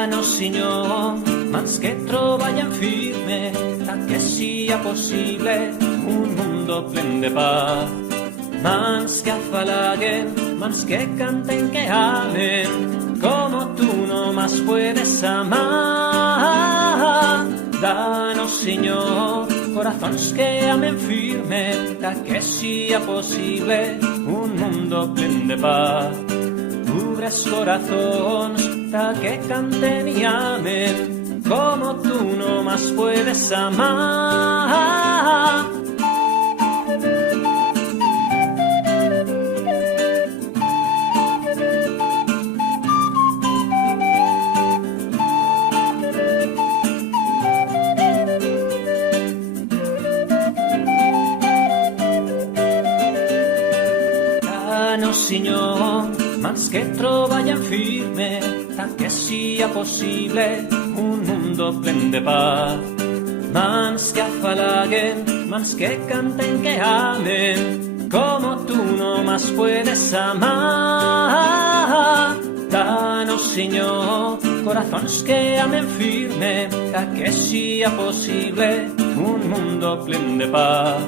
Danos, Senyor, mans que treballen firme, que sia possible un mundo plen de paz. Mans que afalaguen, mans que canten, que amen, como tú no más puedes amar. Danos, Senyor, corazones que amen firme, que sea posible un mundo plen de paz. Ubres corazones que canten y amen, como tú no más puedes amar. Danos, Senyor, mans que treballen firme, que sia possible un mundo plen de paz. Mans que afalaguen, mans que canten, que amen, como tú no más puedes amar. Danos, Senyor, corazones que amen firme, que sia posible un mundo plen de paz.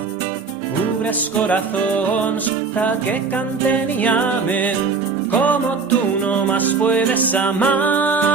Ubres corazones que canten y amen, como tú no más puedes amar.